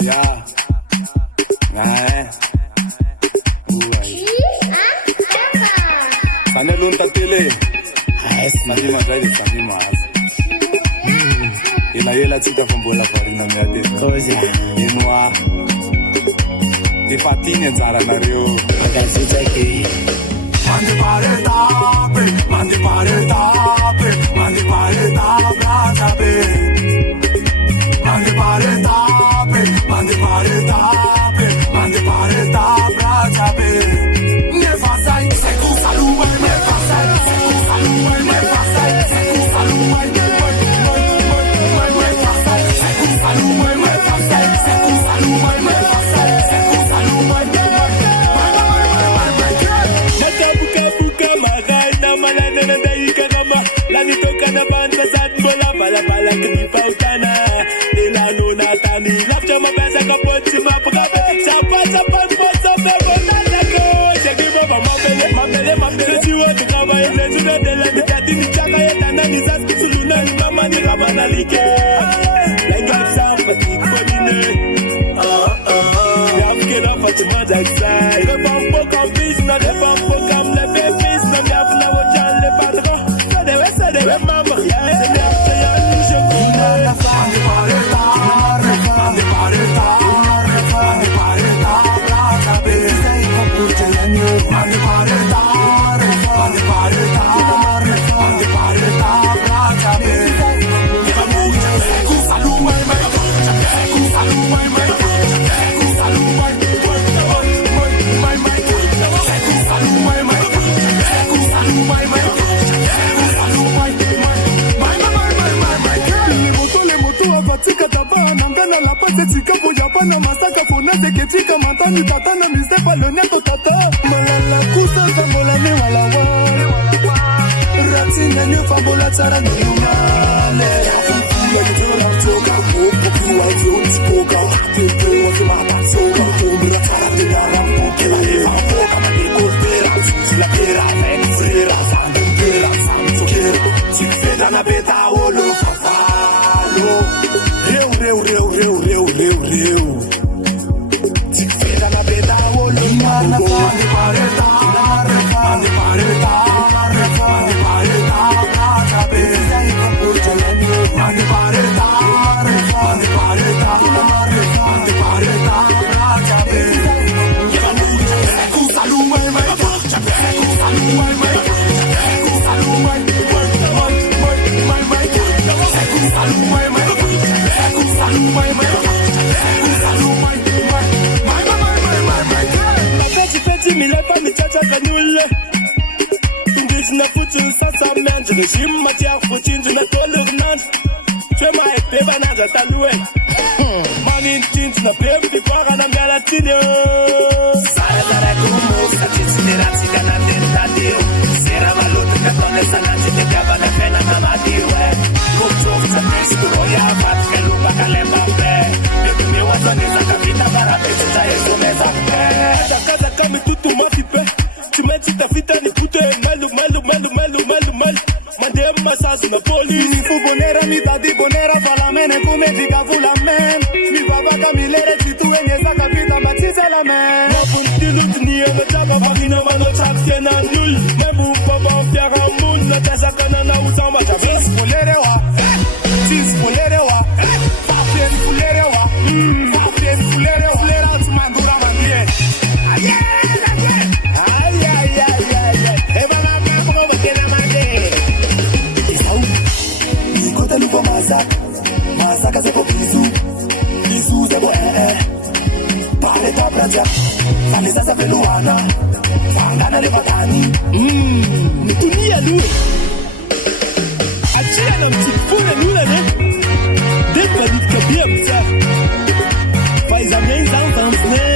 Yeah. Sana lunta tele. Sami mazali sami mazi. Yela tsika fambola farina miate. Oja. Inwa. Tifatine nzara na rio. Akazita ke. Mande pare tape, mande pare tape, mande pare tape, mande pare tape, mande pare tape, mande pare tape. Ne fasai, se ku saluma, ne fasai, se ku saluma, ne fasai, se ku saluma, ne fasai, se ku saluma, ne fasai, se ku saluma, ne fasai, se ku saluma, ne la nitoka na banda zat bola pala pala kini pautana ila no natani lafta mabasa kapoti mapukabe chapa chapa mboso bebo natako shegibo mabele siwe tukaba ile tuga dele mitati ni chaka yeta nani zaski suluna ni mama ni kama nalike like I'm something kodine yamkena fatima jackside the bambo campis na the bambo cam le bebis na the flower jan le patro de mama ya se me hace ya luce mande pareta mande pareta mande pareta tape sai computa lanyo mande pareta mande pareta mande pareta tape computa ku saluma mai ku saluma mai ku saluma mai ku saluma mai ku saluma mai Tika taba nangana la pate tika boya pana masaka fona zeke tika matani tata na mise palone to tata malala kusa zambola ne wala wa ratina ne fabola tsara ne umane ya kutola toka popo wa zoti poka tepe wa mata soka tombra tsara ne rampo ke la leva poka ma ne kopera la pera men frera sangue pera santo quiero si feda na beta olo fafalo Reu. Tikfeda na beta wolo mande pareta mande pareta mande pareta tape sai computa lanyo mande pareta mande pareta mande pareta tape ku saluma mai ku saluma mai ku saluma mai ku saluma mai Petit mille pas mi chacha kanule Indis na futu sasa manje Regime matière foutin na tolernance Chema ek peba na jatalue Manin tint na peba di para na galatine Sara dara kumu sa titsinirati kana tentadio Sera malutu katone sanati te kaba na pena na madiwe Kuchof sa testu roya pat kelupa kalemba pe Bibi mi wazoni za kapita para pechu cha yesu meza pe Kaza kami tutu mafipe Chumeti tafita ni pute melu Mandem masas na poli Ni fu bonera mi tadi bonera fala mene fume diga fula men Mi baba kamilere titu enye sa kapita matiza la men Wapun tilut ni eme chaka Fakina mano chak tena nul Membu baba fiara moun Na tesa kana na uzamba chavis Fulere wa Fapien fulere wa Fapien fulere wa Fulera tu mandura mandie Masaka zeko bisu zeko pale tabraja fani sasa peluana fangana levatani Mtulia lue Achia na mtifune lule ne Dekwa ditkabia msa Faiza mien zanzanzne